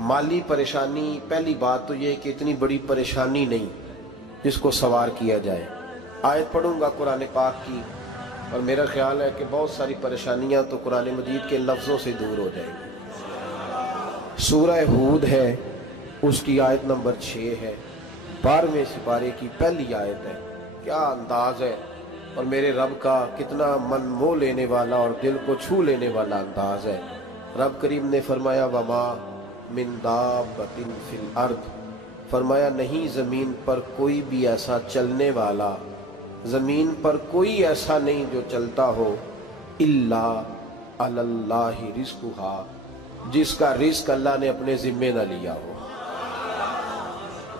माली परेशानी, पहली बात तो ये कि इतनी बड़ी परेशानी नहीं जिसको सवार किया जाए। आयत पढ़ूंगा कुरान पाक की और मेरा ख्याल है कि बहुत सारी परेशानियां तो कुरान मजीद के लफ्ज़ों से दूर हो जाएंगी। सूरह हूद है, उसकी आयत नंबर 6 है, 12वें सिपारे की पहली आयत है। क्या अंदाज है और मेरे रब का कितना मन मोह लेने वाला और दिल को छू लेने वाला अंदाज है। रब करीम ने फरमाया वमा मिन दाब्बतिन फिल अर्द, फरमाया नहीं ज़मीन पर कोई भी ऐसा चलने वाला, ज़मीन पर कोई ऐसा नहीं जो चलता हो, इल्ला अलल्लाहि रिज़्कुहा, जिसका रिज़्क अल्लाह ने अपने ज़िम्मे न लिया हो।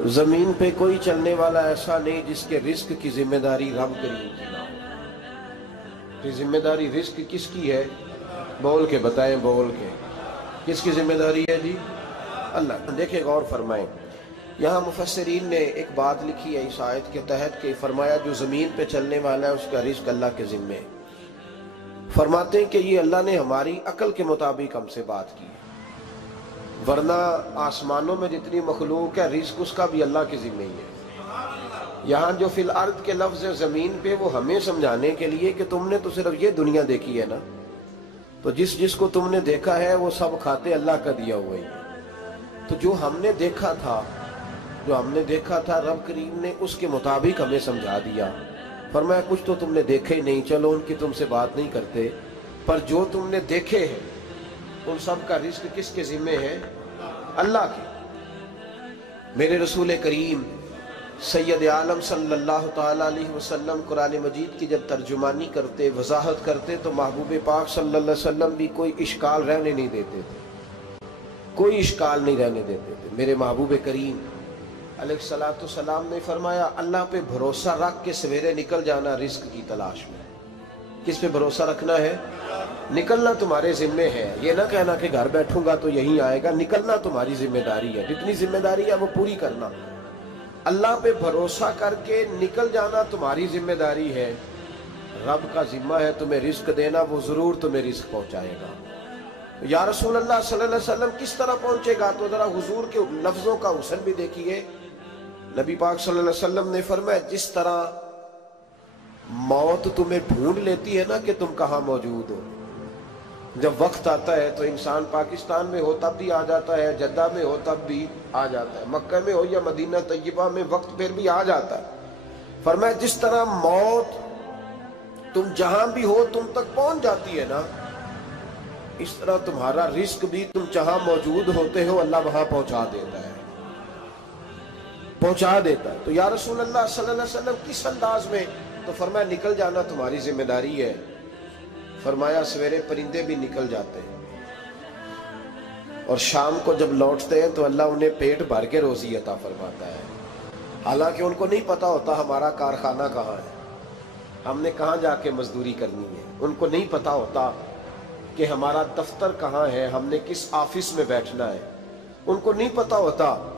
ज़मीन पे कोई चलने वाला ऐसा नहीं जिसके रिज़्क की जिम्मेदारी रब करीम की ना हो। ये जिम्मेदारी रिज़्क किसकी है? बोल के बताएं, बोल के किसकी जिम्मेदारी है जी? अल्लाह। देखें, गौर फरमाएं, यहाँ मुफस्सिरीन ने एक बात लिखी है इस आयत के तहत कि फरमाया जो ज़मीन पे चलने वाला है उसका रिज़्क अल्लाह के ज़िम्मे है। फरमाते हैं कि ये अल्लाह ने हमारी अकल के मुताबिक हमसे बात की है, वरना आसमानों में जितनी मखलूक है रिज़्क उसका भी अल्लाह के ज़िम्मे ही है। यहाँ जो फिल अर्द के लफ्ज़ है ज़मीन पे, वो हमें समझाने के लिए कि तुमने तो सिर्फ ये दुनिया देखी है ना, तो जिसको तुमने देखा है वो सब खाते अल्लाह का दिया हुआ ही है। तो जो हमने देखा था रब करीम ने उसके मुताबिक हमें समझा दिया। फरमाया कुछ तो तुमने देखे ही नहीं, चलो उनकी तुमसे बात नहीं करते, पर जो तुमने देखे हैं उन सब का रिज़्क किसके ज़िम्मे है? अल्लाह के। मेरे रसूल करीम सैयद आलम सल्लल्लाहु ताला अलैहि वसल्लम कुरान मजीद की जब तर्जुमानी करते, वजाहत करते, तो महबूब पाक सल्लल्लाहु अलैहि वसल्लम भी कोई इश्काल रहने नहीं देते थे, कोई इश्काल नहीं रहने देते थे। मेरे महबूब करीम अलैहिस्सलातु सलाम ने फरमाया अल्लाह पे भरोसा रख के सवेरे निकल जाना रिज़्क की तलाश में। किस पे भरोसा रखना है? निकलना तुम्हारे जिम्मे है। ये ना कहना कि घर बैठूंगा तो यही आएगा, निकलना तुम्हारी जिम्मेदारी है। जितनी जिम्मेदारी है वो पूरी करना। अल्लाह पे भरोसा करके निकल जाना तुम्हारी जिम्मेदारी है। रब का जिम्मा है तुम्हें रिज़्क देना, वो जरूर तुम्हें रिज़्क पहुंचाएगा। या रसूल अल्लाह सल्लल्लाहु अलैहि वसल्लम किस तरह पहुंचेगा? तो जरा हुजूर के लफ्जों का हुस्न भी देखिए। नबी पाक सल्लल्लाहु अलैहि वसल्लम ने फरमाया जिस तरह मौत तुम्हें ढूंढ लेती है ना कि तुम कहाँ मौजूद हो, जब वक्त आता है तो इंसान पाकिस्तान में हो तब भी आ जाता है, जद्दा में हो तब भी आ जाता है, मक्का में हो या मदीना तैयबा में वक्त फिर भी आ जाता है। फरमाया जिस तरह मौत तुम जहां भी हो तुम तक पहुंच जाती है ना, इस तरह तुम्हारा रिस्क भी तुम जहां मौजूद होते हो अल्लाह वहां पहुंचा देता है, पहुंचा देता है। तो या रसूल अल्लाह सल्लल्लाहु अलैहि वसल्लम किस अंदाज में? तो फरमाया निकल जाना तुम्हारी जिम्मेदारी है। फरमाया सवेरे परिंदे भी निकल जाते हैं और शाम को जब लौटते हैं तो अल्लाह उन्हें पेट भर के रोजी अता फरमाता है। हालांकि उनको नहीं पता होता हमारा कारखाना कहाँ है, हमने कहाँ जाके मजदूरी करनी है। उनको नहीं पता होता कि हमारा दफ्तर कहाँ है, हमने किस ऑफिस में बैठना है। उनको नहीं पता होता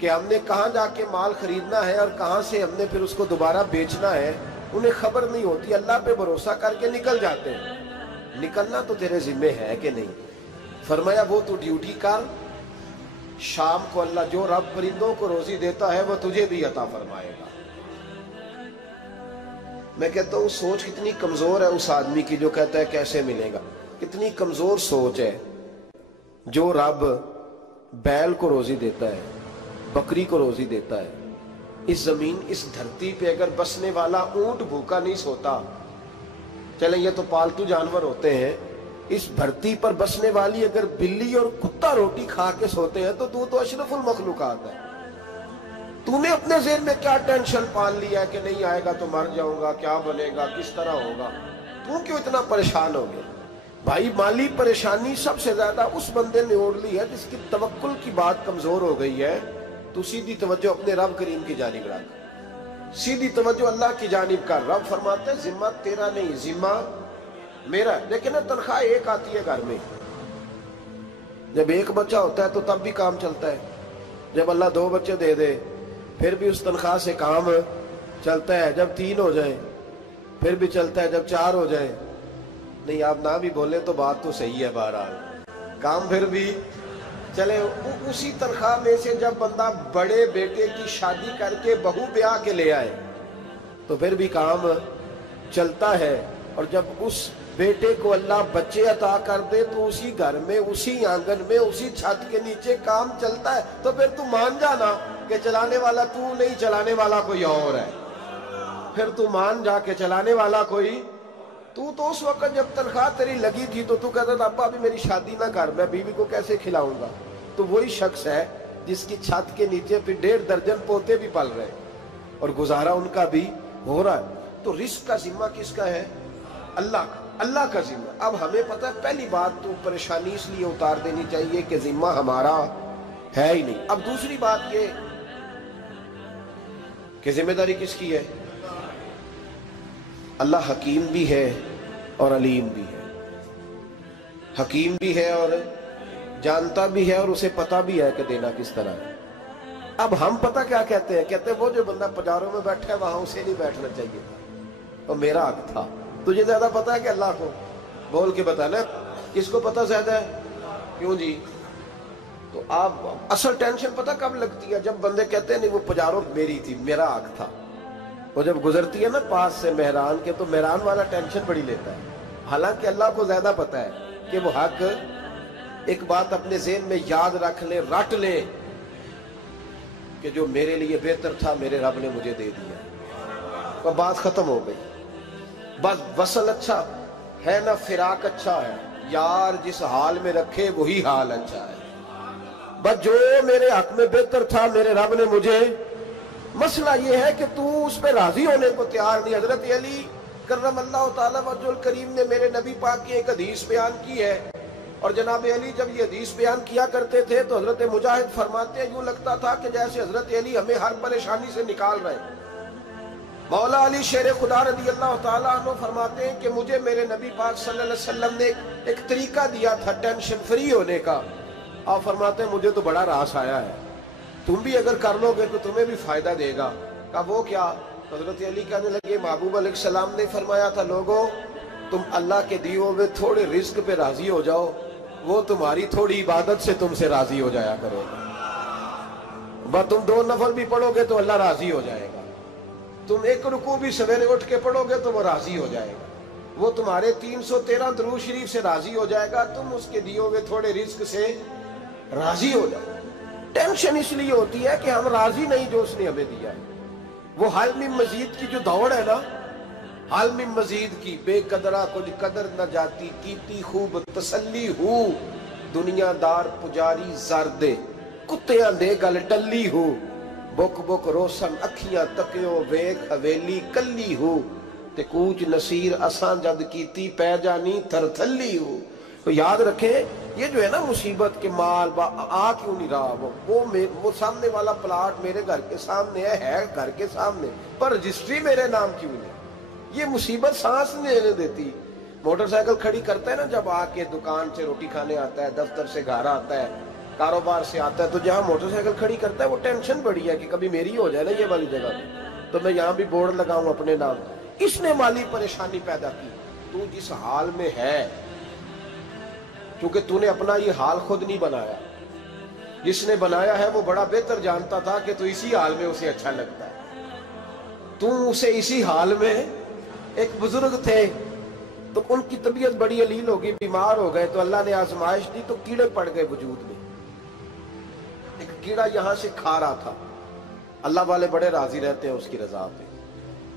कि हमने कहाँ जाके माल खरीदना है और कहाँ से हमने फिर उसको दोबारा बेचना है। उन्हें खबर नहीं होती, अल्लाह पे भरोसा करके निकल जाते हैं। निकलना तो तेरे जिम्मे है कि नहीं? फरमाया वो तू ड्यूटी कर, शाम को अल्लाह जो रब परिंदों को रोजी देता है वो तुझे भी अता फरमाएगा। मैं कहता हूँ सोच कितनी कमजोर है उस आदमी की जो कहता है कैसे मिलेगा। कितनी कमजोर सोच है। जो रब बैल को रोजी देता है, बकरी को रोजी देता है, इस जमीन इस धरती पे अगर बसने वाला ऊंट भूखा नहीं सोता, चले ये तो पालतू जानवर होते हैं, इस धरती पर बसने वाली अगर बिल्ली और कुत्ता रोटी खा के सोते हैं तो तू तो अशरफुल मखलूकात है। तूने अपने ज़हन में क्या टेंशन पाल लिया है कि नहीं आएगा तो मर जाऊंगा, क्या बनेगा, किस तरह होगा? तू क्यों इतना परेशान हो गया? भाई माली परेशानी सबसे ज्यादा उस बंदे ने ओढ़ ली है जिसकी तवक्कुल की बात कमजोर हो गई है। तू सीधी तवज्जो अपने रब करीम की जानिब रख, सीधी तवज्जो अल्लाह की जानिब कर। रब फरमाते हैं जिम्मा तेरा नहीं, जिम्मा मेरा है। लेकिन ना तनख्वाह एक आती है घर में। जब एक बच्चा होता है तो तब भी काम चलता है, जब अल्लाह 2 बच्चे दे दे फिर भी उस तनख्वाह से काम चलता है, जब 3 हो जाए फिर भी चलता है, जब 4 हो जाए नहीं। आप ना भी बोले तो बात तो सही है, बहरहाल काम फिर भी چلے اسی تنخواہ میں سے جب بندہ بڑے بیٹے کی شادی کر کے بہو بیاہ کے لے آئے تو پھر بھی کام چلتا ہے، اور جب اس بیٹے کو اللہ بچے عطا کر دے تو اسی گھر میں، اسی آنگن میں، اسی چھت کے نیچے کام چلتا ہے۔ تو پھر تو مان جانا کہ چلانے والا تو نہیں، چلانے والا کوئی اور ہے۔ پھر تو مان جا کے چلانے والا کوئی تو اس وقت جب تنخواہ تیری لگی تھی تو کہتا تھا ابا ابھی میری شادی نہ کر، میں بیوی کو کیسے کھلاؤں گا؟ تو وہی شخص ہے جس کی چھت کے نیچے پھر 1.5 درجن پوتے بھی پل رہے اور گزارا ان کا بھی ہو رہا ہے۔ تو رزق کا ذمہ کس کا ہے؟ اللہ کا، اللہ کا ذمہ۔ اب ہمیں پتہ ہے پہلی بات تو پریشانی اس لیے اتار دینی چاہیے کہ ذمہ ہمارا ہے ہی نہیں۔ اب دوسری بات یہ کہ ذمہ داری کس کی ہے؟ اللہ حکیم بھی ہے اور علیم بھی ہے، حکیم بھی ہے اور جانتا بھی ہے، اور اسے پتہ بھی ہے کہ دینا کس طرح ہے۔ اب ہم پتہ کیا کہتے ہیں؟ کہتے ہیں وہ جو بندہ پجاروں میں بیٹھا ہے وہاں اسے نہیں بیٹھنا چاہیے تھا، اور میرا حق تھا۔ تجھے زیادہ پتہ ہے کہ اللہ کو؟ بول کے بتانا کس کو پتہ زیادہ ہے؟ کیوں جی؟ تو آپ اصل ٹینشن پتہ کب لگتی ہے؟ جب بندے کہتے ہیں نہیں وہ پجاروں میری تھی، میرا حق تھا۔ وہ جب گزرتی ہے نا پاس سے مہران کے تو مہران والا ٹینشن بڑی لیتا ہے، حالانکہ اللہ کو زیادہ پتہ ہے کہ وہ حق۔ ایک بات اپنے ذہن میں یاد رکھ لیں، رٹ لیں کہ جو میرے لیے بہتر تھا میرے رب نے مجھے دے دیا، اور بات ختم ہو گئی۔ بس وصل اچھا ہے نہ فراق اچھا ہے، یار جس حال میں رکھے وہی حال اچھا ہے۔ بس جو میرے حق میں بہتر تھا میرے رب نے مجھے۔ مسئلہ یہ ہے کہ تو اس پہ راضی ہونے کو تیار نہیں۔ حضرت علی کرم اللہ تعالیٰ وجہ الکریم نے میرے نبی پاک کی ایک حدیث بیان کی ہے، اور جناب علی جب یہ حدیث بیان کیا کرتے تھے تو حضرت مجاہد فرماتے ہیں یوں لگتا تھا کہ جیسے حضرت علی ہمیں ہر پریشانی سے نکال رہے ہیں۔ مولا علی شیر خدا رضی اللہ تعالیٰ عنہ فرماتے ہیں کہ مجھے میرے نبی پاک صلی اللہ علیہ وسلم نے ایک طریقہ دیا تھا ٹینشن فری ہونے کا۔ آپ فرماتے ہیں مجھے تو بڑا راس آیا ہے، تم بھی اگر کر لو گے تو تمہیں بھی فائدہ دے گا۔ کہا وہ کیا؟ حضرت علی کہنے لگے محبوب علیہ السلام نے فرمایا تھا لوگوں تم اللہ کے دیے ہوئے تھوڑے رزق پہ راضی ہو جاؤ، وہ تمہاری تھوڑی عبادت سے تم سے راضی ہو جایا کرو گا۔ بس تم 2 نفل بھی پڑھو گے تو اللہ راضی ہو جائے گا، تم 1 رکوع بھی سویرے اٹھ کے پڑھو گے تو وہ راضی ہو جائے گا، وہ تمہارے 313 درود شریف سے راضی ہو جائے گا، تم اس کے دیے ہوئے تھوڑے رزق سے راضی ہو جاؤ۔ ٹینشن اس لیے ہوتی ہے کہ ہم راضی نہیں جو اس نے ہمیں دیا ہے۔ وہ حال میں مزید کی جو دوڑ ہے نا، حال میں مزید کی، بے قدرہ کچھ قدر نہ جاتی، کیتی خوب تسلی ہو، دنیا دار پجاری زردے، کتیاں دے گل ٹلی ہو، بک بک روشن اکھیاں تکیو ویک حویلی کلی ہو، تے کوچ نصیر اساں جد کیتی پہ جانی تھر تھلی ہو۔ تو یاد رکھیں یہ جو ہے نا مصیبت کے مال آ کیوں نہیں رہا، وہ سامنے والا پلاٹ میرے گھر کے سامنے ہے گھر کے سامنے، پر رجسٹری میرے نام کیوں نہیں؟ یہ مصیبت سانس نہیں لینے دیتی۔ موٹر سائیکل کھڑی کرتا ہے نا جب آ کے دکان سے روٹی کھانے آتا ہے، دفتر سے گھر آتا ہے، کاروبار سے آتا ہے، تو جہاں موٹر سائیکل کھڑی کرتا ہے وہ ٹینشن بڑی ہے کہ کبھی میری ہو جائے نا یہ والی جگہ تو میں یہاں بھی بورڈ لگاؤں اپنے نام۔ اس نے مالی پریشانی پیدا کی۔ تو جس حال میں ہے، کیونکہ تو نے اپنا یہ حال خود نہیں بنایا، جس نے بنایا ہے وہ بڑا بہتر جانتا تھا کہ تو اسی حال میں اسے اچھا لگتا ہے۔ تو اسے اسی حال میں، ایک بزرگ تھے تو ان کی طبیعت بڑی علیل ہوگی، بیمار ہو گئے تو اللہ نے آزمائش دی تو کیڑے پڑ گئے وجود میں۔ ایک کیڑا یہاں سے کھا رہا تھا، اللہ والے بڑے راضی رہتے ہیں اس کی رضا پہ،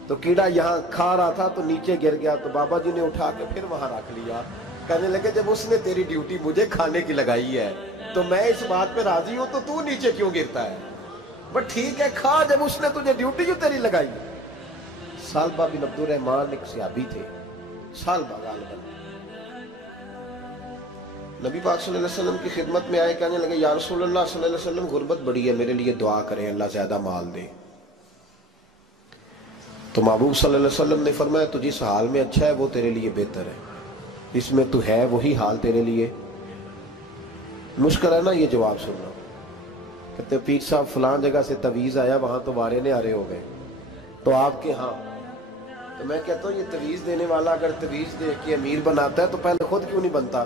تو کیڑا یہاں کھا رہا تھا تو نیچے گر گیا، تو بابا جی نے اٹھا کے پھر وہاں رکھ لیا، کہنے لگے جب اس نے تیری ڈیوٹی مجھے کھانے کی لگائی ہے تو میں اس بات پہ راضی ہوں تو نیچے کیوں گرتا ہے؟ بس ٹھیک ہے کھا، جب اس نے تجھے ڈیوٹی جو تیری لگائی ہے۔ سالبہ بن عبد الرحمن ایک صحابی تھے، سالبہ غالباً نبی پاک صلی اللہ علیہ وسلم کی خدمت میں آئے، کہنے لگے یا رسول اللہ صلی اللہ علیہ وسلم غربت بڑی ہے، میرے لیے دعا کریں اللہ زیادہ مال دے۔ تو محبوب صلی اللہ علیہ وسلم نے فرمایا تو جس حال میں اچھا ہے وہ تیرے لیے بہتر ہے، اس میں تو ہے وہی حال تیرے لیے۔ مشکل ہے نا یہ جواب سننا؟ کہتے پیر صاحب فلان جگہ سے تویز آیا، وہاں تو وارے نے آرے ہو گئے، تو آپ کے ہاں؟ تو میں کہتا ہوں یہ تویز دینے والا اگر تویز دے کے امیر بناتا ہے تو پہلے خود کیوں نہیں بنتا؟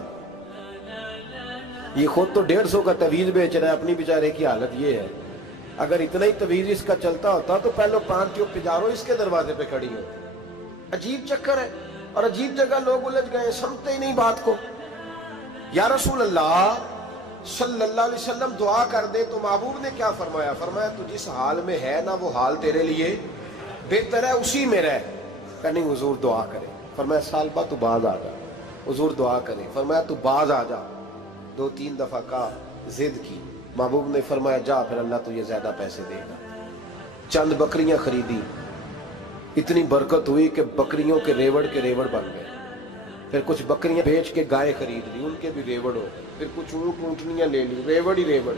ये खुद तो 150 का तवीज बेच रहा है, अपनी बेचारे की हालत ये है। अगर इतना ही तवीज इसका चलता होता तो पहले 5 जो पिजारो इसके दरवाजे पे खड़ी होती। अजीब चक्कर है और अजीब जगह लोग उलझ गए, समझते ही नहीं बात को। या रसूल अल्लाह सल्लल्लाहु अलैहि वसल्लम दुआ कर दे तो महबूब ने क्या फरमाया? फरमाया तू जिस हाल में है ना वो हाल तेरे लिए बेहतर है, उसी में रह। कहनी हुजूर दुआ करे। फरमाया साल बाद तू बाज आ जा। हुजूर दुआ करे। फरमाया तू बाज आ जा। 2-3 दफा का जिद की। महबूब ने फरमाया जा, फिर अल्लाह तुझे ज्यादा पैसे देगा। चंद बकरियां खरीदी, इतनी बरकत हुई कि बकरियों के रेवड़ बन गए। फिर कुछ बकरियां बेच के गाय खरीद ली, उनके भी रेवड़ हो गए। फिर कुछ ऊंट ऊंटनियां ले ली, रेवड़ ही रेवड़।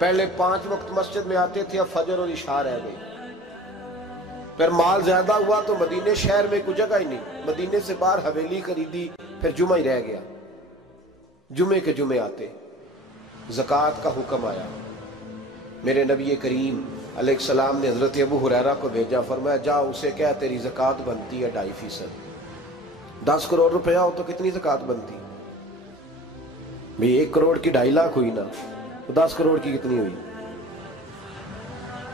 पहले 5 वक्त मस्जिद में आते थे, अब फजर और इशा रह गई। फिर माल ज्यादा हुआ तो मदीने शहर में कोई जगह ही नहीं, मदीने से बाहर हवेली खरीदी, फिर जुमा ही रह गया। जुमे के जुमे आते, ज़कात का हुक्म आया। मेरे नबी करीम अलैहिस्सलाम ने हजरत अबू हुरैरा को भेजा। फरमाया जा उसे क्या तेरी ज़कात बनती है 2.5%। 10 करोड़ रुपया हो तो कितनी ज़कात बनती? भाई 1 करोड़ की 2.5 लाख हुई ना, तो 10 करोड़ की कितनी हुई?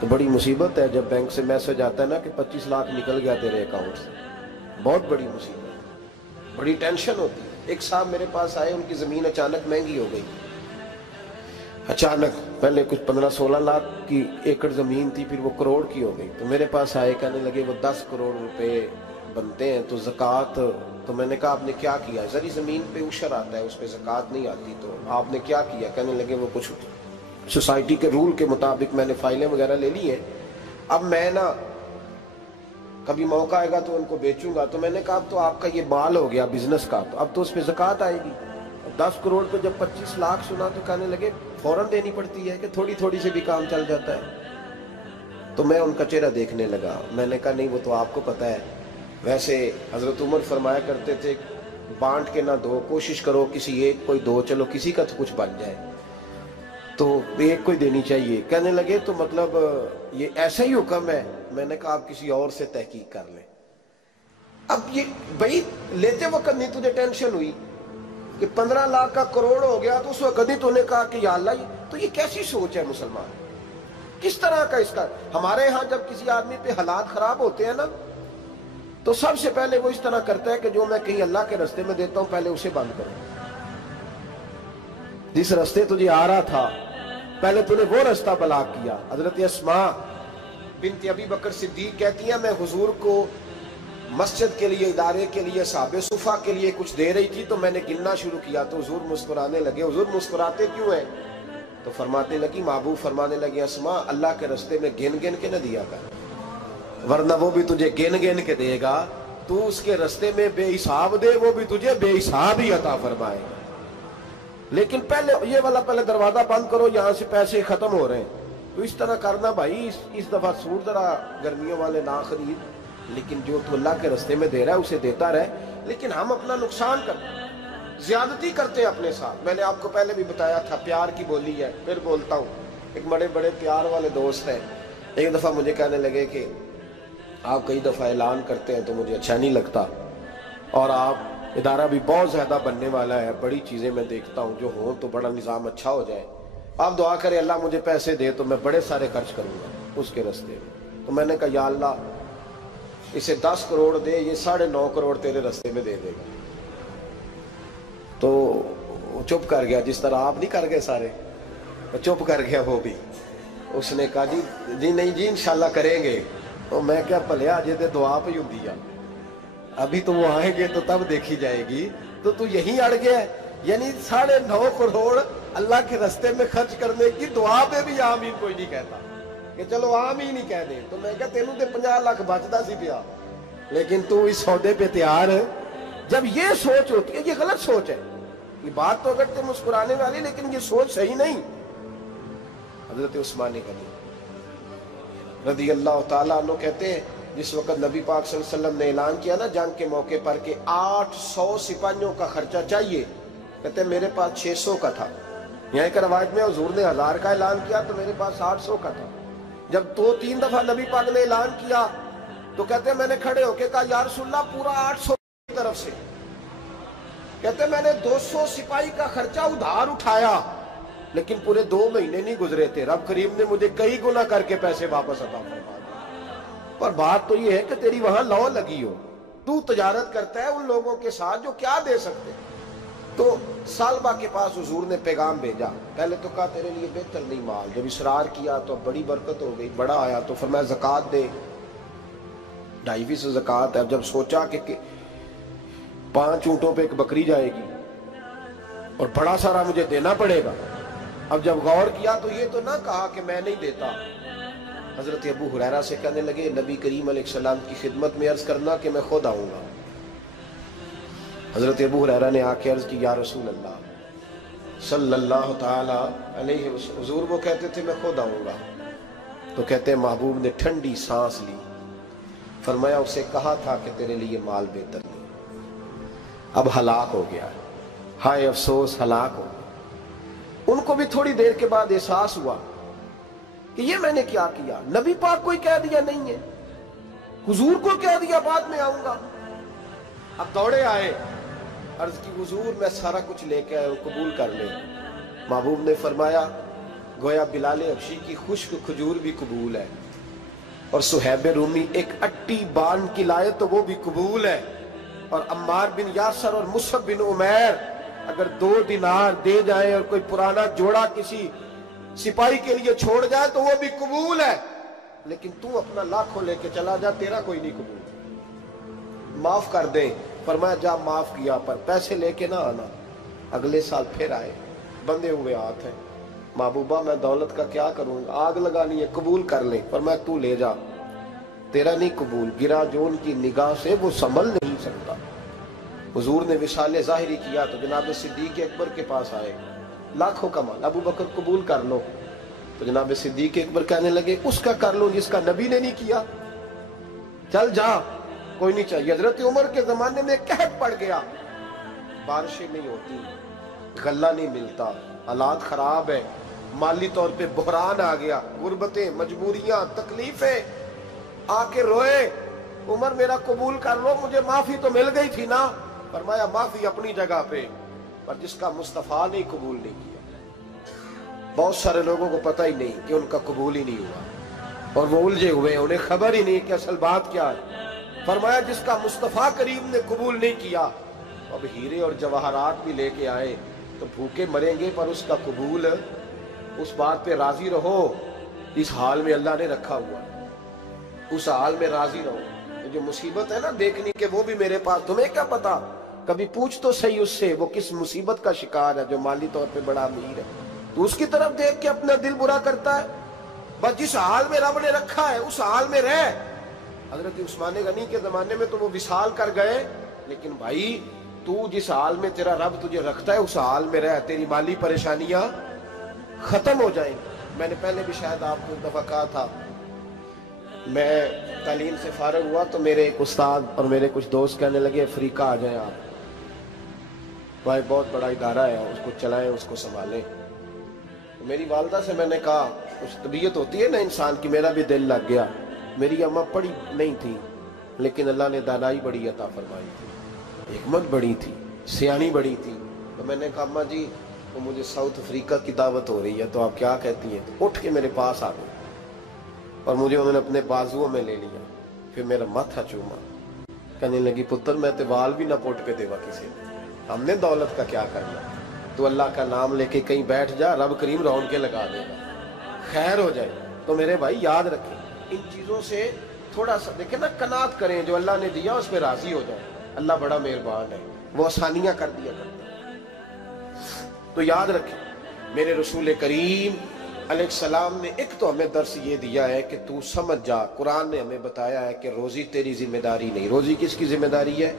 तो बड़ी मुसीबत है जब बैंक से मैसेज आता है ना कि 25 लाख निकल गया तेरे अकाउंट से। बहुत बड़ी मुसीबत, बड़ी टेंशन होती है। एक साहब मेरे पास आए, उनकी जमीन अचानक महंगी हो गई। अचानक पहले कुछ 15-16 लाख की एकड़ जमीन थी, फिर वो करोड़ की हो गई। तो मेरे पास आए, कहने लगे वो 10 करोड़ रुपए बनते हैं तो ज़कात। तो मैंने कहा आपने क्या किया? जरी जमीन पे उशर आता है, उस पर ज़कात नहीं आती, तो आपने क्या किया? कहने लगे वो कुछ सोसाइटी के रूल के मुताबिक मैंने फाइलें वगैरह ले ली है, अब मैं ना कभी मौका आएगा तो उनको बेचूंगा। तो मैंने कहा अब तो आपका ये माल हो गया बिजनेस का, तो अब तो उस पर ज़कात आएगी। 10 करोड़ पे जब 25 लाख सुना तो कहने लगे फौरन देनी पड़ती है कि थोड़ी थोड़ी से भी काम चल जाता है। तो मैं उनका चेहरा देखने लगा। मैंने कहा नहीं वो तो आपको पता है, वैसे हजरत उमर फरमाया करते थे बांट के ना दो, कोशिश करो किसी एक कोई दो, चलो किसी का तो कुछ बन जाए, तो एक कोई देनी चाहिए। कहने लगे तो मतलब ये ऐसा ही हुक्म है? मैंने कहा आप किसी और से तहकीक कर लें। अब ये भाई लेते वक्त नहीं तुझे टेंशन हुई कि 15 लाख का करोड़ हो गया, तो उस वक्त तूने कहा कि या अल्लाह, तो ये कैसी सोच है मुसलमान? किस तरह का इसका? हमारे यहाँ जब किसी आदमी पे हालात खराब होते हैं ना, तो सबसे पहले वो इस तरह करता है कि जो मैं कहीं अल्लाह के रास्ते में देता हूं पहले उसे बंद करो। जिस रास्ते तुझे आ रहा था पहले तूने वो रास्ता ब्लॉक किया। हजरत अस्मा बिन्त अबी बकर सिद्दीक कहती है मैं हुजूर को मस्जिद के लिए, इदारे के लिए, साहबे सुफा के लिए कुछ दे रही थी, तो मैंने गिनना शुरू किया तो हुजूर मुस्कुराने लगे। हुजूर मुस्कुराते क्यों हैं? तो फरमाने लगी, महबूब फरमाने लगे अस्मा अल्लाह के रास्ते में गिन गिन के न दिया कर, वरना वो भी तुझे गिन गिन के देगा। तू उसके रास्ते में बेहिसाब दे, वो भी तुझे बेहिसाब ही अता फरमाएगा। लेकिन पहले ये वाला पहले दरवाजा बंद करो, यहां से पैसे खत्म हो रहे हैं। तो इस तरह करना भाई। इस दफा सूट जरा गर्मियों वाले ना खरीद, लेकिन जो तू अल्लाह के रास्ते में दे रहा है उसे देता रहे। लेकिन हम अपना नुकसान करते, ज्यादती करते हैं अपने साथ। मैंने आपको पहले भी बताया था प्यार की बोली है, फिर बोलता हूँ। एक बड़े बड़े प्यार वाले दोस्त हैं, एक दफा मुझे कहने लगे कि आप कई दफा ऐलान करते हैं तो मुझे अच्छा नहीं लगता, और आप इदारा भी बहुत ज्यादा बनने वाला है, बड़ी चीजें मैं देखता हूँ जो हो तो बड़ा निज़ाम अच्छा हो जाए, आप दुआ करें अल्लाह मुझे पैसे दे तो मैं बड़े सारे खर्च करूंगा उसके रास्ते में। तो मैंने कहा या अल्लाह इसे 10 करोड़ दे, ये 9.5 करोड़ तेरे रास्ते में दे देगा। तो चुप कर गया, जिस तरह आप नहीं कर गए सारे, तो चुप कर गया वो भी। उसने कहा जी नहीं जी इंशाल्लाह करेंगे। तो मैं क्या भले अजे तो दुआ पई हुंदी आ, अभी तो वो आएंगे तो तब देखी जाएगी। तो तू यहीं अड़ गया, यानी 9.5 करोड़ अल्लाह के रास्ते में खर्च करने की दुआ पे भी आमीन कोई नहीं कहता कि चलो आमीन ही कह दे। तो मैं क्या तेनू तो 50 लाख बचता सी पिया, लेकिन तू इस सौदे पे तैयार है। जब ये सोच होती है, ये गलत सोच है। ये बात तो अगर तुम मुस्कुराने वाली, लेकिन ये सोच सही नहीं। हजरत उस्मान गनी रज़ी अल्लाह ताला अन्हु कहते हैं जिस वक्त नबी पाक सल्लल्लाहु अलैहि वसल्लम ने ऐलान किया ना जंग के मौके पर कि 800 सिपाहियों का खर्चा चाहिए, कहते मेरे पास 600 का था। यहाँ एक रवायत में हुजूर ने 1000 का ऐलान किया तो मेरे पास 800 का था। जब 2-3 दफा नबी पाक ने ऐलान किया तो कहते मैंने खड़े होके कहा या रसूलल्लाह पूरा 800 की तरफ से। کہتے میں نے 200 سپاہی کا خرچہ ادھار اٹھایا لیکن پورے 2 مہینے نہیں گزرے تھے، رب کریم نے مجھے کئی گنا کر کے پیسے واپس عطا فرما دیے۔ پر بات تو یہ ہے کہ تیری وہاں لو لگی ہو، تو تجارت کرتا ہے ان لوگوں کے ساتھ جو کیا دے سکتے۔ تو سالبہ کے پاس حضور نے پیغام بھیجا، پہلے تو کہا تیرے لیے بہتر نہیں مال، جب اصرار کیا تو بڑی برکت ہو گئی، بڑا آیا تو فرمایا زکوٰۃ دے، 2.5% زکوٰۃ ہے۔ جب سوچا کہ 5 اونٹوں پہ ایک بکری جائے گی اور بڑا سارا مجھے دینا پڑے گا، اب جب غور کیا تو یہ تو نہ کہا کہ میں نہیں دیتا۔ حضرت ابو ہریرہ سے کہنے لگے نبی کریم علیہ السلام کی خدمت میں عرض کرنا کہ میں خود آؤں گا۔ حضرت ابو ہریرہ نے آ کے عرض کی یا رسول اللہ صلی اللہ تعالی علیہ وسلم، حضور وہ کہتے تھے میں خود آؤں گا، تو کہتے ہیں محبوب نے ٹھنڈی سانس لی، فرمایا اسے کہا تھا کہ تیرے لیے مال بہتر نہیں، اب ہلاک ہو گیا، ہائے افسوس ہلاک ہو گیا۔ ان کو بھی تھوڑی دیر کے بعد احساس ہوا کہ یہ میں نے کیا کیا، نبی پاک کوئی کہہ دیا نہیں ہے، حضور کو کہہ دیا بعد میں آؤں گا۔ اب دوڑے آئے، عرض کی حضور میں سارا کچھ لے کے آئے، قبول کر لیں۔ محبوب نے فرمایا گویا بلال حبشی کی خشک کھجور بھی قبول ہے، اور صہیب رومی ایک اٹی بان کی لائے تو وہ بھی قبول ہے، اور عمار بن یاسر اور مصعب بن عمیر اگر 2 دینار دے جائیں اور کوئی پرانا جوڑا کسی سپاہی کے لیے چھوڑ جائے تو وہ بھی قبول ہے، لیکن تو اپنا لاکھوں لے کے چلا جا، تیرا کوئی نہیں قبول، معاف کر دیں۔ فرمایا جا معاف کیا، پر پیسے لے کے نہ آنا۔ اگلے سال پھر آئے، بندے ہوئے ہاتھ ہیں، محبوبہ میں دولت کا کیا کروں گا، آگ لگانی ہے، قبول کر لیں۔ فرمایا تو لے جا، تیرا نہیں قبول، گرا جو ان کی نگاہ سے وہ سنبھل نہیں سکتا۔ حضور نے وصال ظاہری کیا تو جناب صدیق اکبر کے پاس آئے، لاکھوں کا مال، ابو بکر قبول کر لو، تو جناب صدیق اکبر کہنے لگے اس کا کر لو جس کا نبی نے نہیں کیا، چل جا کوئی نہیں چاہیے۔ حضرت عمر کے زمانے میں قحط پڑ گیا، بارشیں نہیں ہوتی، غلہ نہیں ملتا، حالات خراب ہے، مالی طور پہ بحران آ گیا، غربتیں، مجبوریاں، تکلیفیں، آ کے روئے، عمر میرا قبول کر لو، مجھے معافی تو مل گئی تھی نا۔ فرمایا معافی اپنی جگہ پہ، پر جس کا مصطفیٰ نے قبول نہیں کیا۔ بہت سارے لوگوں کو پتہ ہی نہیں کہ ان کا قبول ہی نہیں ہوا، اور وہ الجھے ہوئے، انہیں خبر ہی نہیں کہ اصل بات کیا ہے۔ فرمایا جس کا مصطفیٰ کریم نے قبول نہیں کیا، اب ہیرے اور جواہرات بھی لے کے آئے تو بھوکے مریں گے، پر اس کا قبول، اس بات پہ راضی رہو، اس حال میں اللہ نے رکھا ہوا، اس حال میں راضی رہو۔ جو مصیبت ہے نا دیکھنی کہ وہ بھی میرے پاس، تمہیں کیا پتا، کبھی پوچھ تو صحیح اس سے وہ کس مصیبت کا شکار ہے، جو مالی طور پہ بڑا امیر ہے، تو اس کی طرف دیکھ کے اپنا دل برا کرتا ہے۔ بس جس حال میں رب نے رکھا ہے اس حال میں رہ۔ حضرت عثمان غنی کے زمانے میں تو وہ وصال کر گئے، لیکن بھائی تو جس حال میں تیرا رب تجھے رکھتا ہے اس حال میں رہ، تیری مالی پریشانیاں ختم ہو جائیں۔ میں نے پہلے بھی شاید آپ کو ایک دفعہ کہا تھا، میں تعلیم سے فارغ ہوا تو میرے ایک استاد اور میرے کچھ دوست کہنے لگے افریقہ آ جائیں آپ، بھائی بہت بڑا ادارہ ہے، اس کو چلائیں، اس کو سنبھالیں۔ میری والدہ سے میں نے کہا، کچھ طبیعت ہوتی ہے نا انسان کی، میرا بھی دل لگ گیا۔ میری اماں پڑھی نہیں تھی لیکن اللہ نے دانائی بڑی عطا فرمائی تھی، حکمت بڑی تھی، سیانی بڑی تھی۔ تو میں نے کہا اماں جی وہ مجھے ساؤتھ افریقہ کی دعوت ہو رہی ہے تو آپ کیا کہتی ہیں؟ تو اٹھ کے میرے پاس آ گئے اور مجھے انہوں نے اپنے بازوؤں میں لے لیا، پھر میرا ماتھا چوما، کہنے لگی پتر میں تے وال بھی نہ پوٹ کے دیوا کسی نے، ہم نے دولت کا کیا کرنا، تو اللہ کا نام لے کے کہیں بیٹھ جا، رب کریم رون کے لگا دے گا، خیر ہو جائے۔ تو میرے بھائی یاد رکھیں ان چیزوں سے تھوڑا سا دیکھیں نا، قناعت کریں، جو اللہ نے دیا اس پہ راضی ہو جائے، اللہ بڑا مہربان ہے، وہ آسانیاں کر دیا کرتا ہے۔ تو یاد رکھیں میرے رسول کریم علیہ السلام نے ایک تو ہمیں درس یہ دیا ہے کہ تو سمجھ جا، قرآن نے ہمیں بتایا ہے کہ روزی تیری ذمہ داری نہیں، روزی کس کی ذمہ داری ہے؟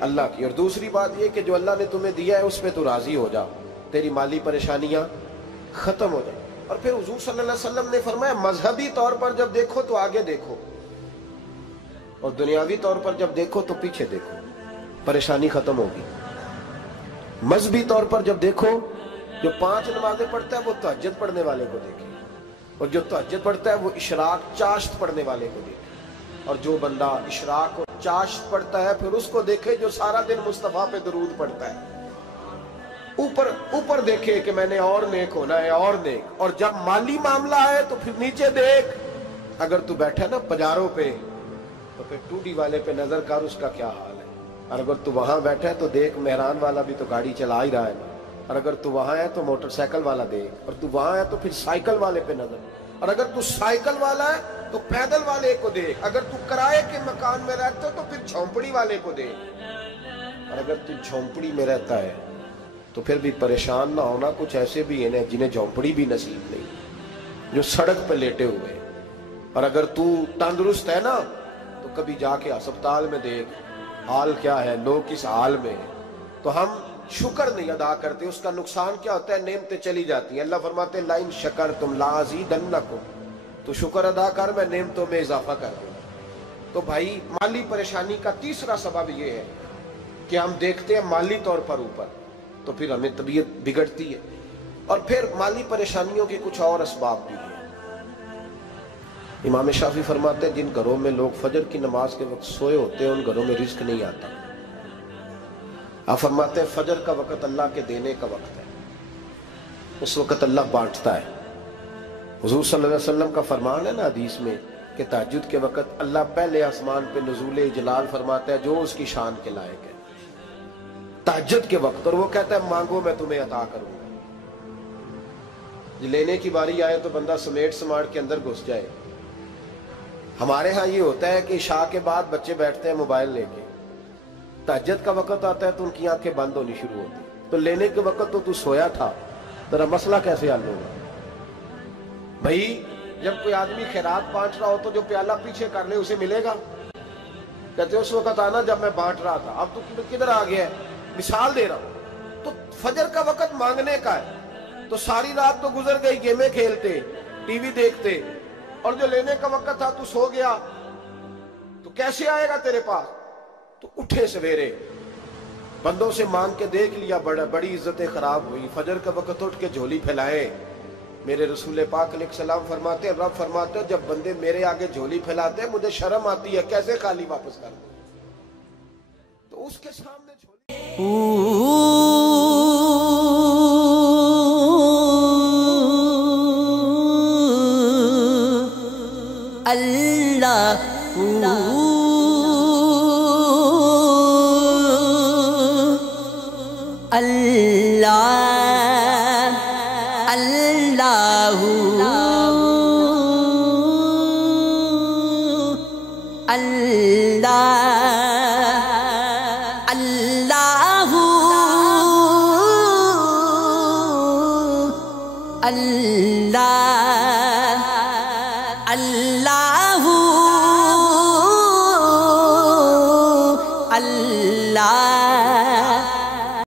اللہ کی۔ اور دوسری بات یہ کہ جو اللہ نے تمہیں دیا ہے اس پہ تو راضی ہو جا، تیری مالی پریشانیاں ختم ہو جائیں۔ اور پھر حضور صلی اللہ علیہ وسلم نے فرمایا مذہبی طور پر جب دیکھو تو آگے دیکھو، اور دنیاوی طور پر جب دیکھو تو پیچھے دیکھو، پریشانی ختم ہوگی۔ مذہبی طور پر جب دیکھو، جو 5 نمازیں پڑھتا ہے وہ تہجد پڑھنے والے کو دیکھے، اور جو تہجد پڑھتا ہے وہ اشراق چاشت پڑھنے والے کو دیکھے، اور جو بندہ اشراق اور چاشت پڑھتا ہے پھر اس کو دیکھے جو سارا دن مصطفیٰ پہ درود پڑھتا ہے۔ ऊपर ऊपर देखे कि मैंने और नेक होना है और नेक, और जब माली मामला है तो फिर नीचे देख। अगर तू बैठा ना पजारों पे तो फिर टूडी वाले पे नजर कर, उसका क्या हाल है। और अगर तू वहां बैठा है तो देख मेहरान वाला भी तो गाड़ी चला ही रहा है ना। और अगर तू वहां है तो मोटरसाइकिल वाला देख, और तू वहां है तो फिर साइकिल वाले पे नजर। और अगर तू साइकिल वाला है तो पैदल वाले को देख। अगर तू किराए के मकान में रहता है तो फिर झोंपड़ी वाले को देख। और अगर तू झोंपड़ी में रहता है तो फिर भी परेशान ना होना, कुछ ऐसे भी हैं जिन्हें झोंपड़ी भी नसीब नहीं, जो सड़क पे लेटे हुए हैं। और अगर तू तंदुरुस्त है ना तो कभी जाके अस्पताल में देख हाल क्या है, लोग किस हाल में है। तो हम शुक्र नहीं अदा करते, उसका नुकसान क्या होता है, नेमतें चली जाती हैं। अल्लाह फरमाते लाइन शकर तुम लाज़ीदन्नकुम, तो शुक्र अदा कर, मैं नेमतों में इजाफा कर दूंगा। तो भाई माली परेशानी का तीसरा सबब ये है कि हम देखते हैं माली तौर पर ऊपर, तो फिर हमें तबीयत बिगड़ती है। और फिर माली परेशानियों के कुछ और असबाब भी हैं। इमाम शाफी फरमाते हैं जिन घरों में लोग फजर की नमाज के वक्त सोए होते हैं उन घरों में रिस्क नहीं आता। आप फरमाते हैं फजर का वक्त अल्लाह के देने का वक्त है, उस वक्त अल्लाह बांटता है। हुजूर सल्लल्लाहु अलैहि वसल्लम का फरमान है ना हदीस में कि तहज्जुद के वक्त अल्लाह पहले आसमान पे नुज़ूल जलाल फरमाता है जो उसकी शान के लायक है तहज्जुद के वक्त, और वो कहता है मांगो मैं तुम्हें अता करूंगा। लेने की बारी आए तो बंदा समेट समाट के अंदर घुस जाए। हमारे यहाँ ये होता है कि शाह के बाद बच्चे बैठते हैं मोबाइल लेके, तहज्जुद का वक्त आता है तो उनकी आंखें बंद होनी शुरू होती। तो लेने के वक्त तो तू सोया था, तेरा मसला कैसे हल होगा भाई। जब कोई आदमी खैरात बांट रहा हो तो जो प्याला पीछे कर ले उसे मिलेगा। कहते उस वक्त आना जब मैं बांट रहा था, अब तो किधर आ गया है। मिसाल दे रहा हूं, तो फजर का वक्त मांगने का है, तो सारी रात तो गुजर गई गेमें खेलते टीवी देखते, और जो लेने का वक्त था तू सो गया, तो कैसे आएगा तेरे पास। तो उठे सवेरे बंदों से मांग के देख लिया, बड़ी इज्जतें खराब हुई। फजर का वक्त उठ के झोली फैलाए। मेरे रसूल पाक अलैहिस्सलाम फरमाते हैं, रब फरमाते हैं जब बंदे मेरे आगे झोली फैलाते हैं मुझे शर्म आती है, कैसे खाली वापस कर दूं। तो उसके सामने अल्लाह अल्लाह अल्लाहू अल्लाह अल्लाहू अल्लाह अल्लाहू अल्लाह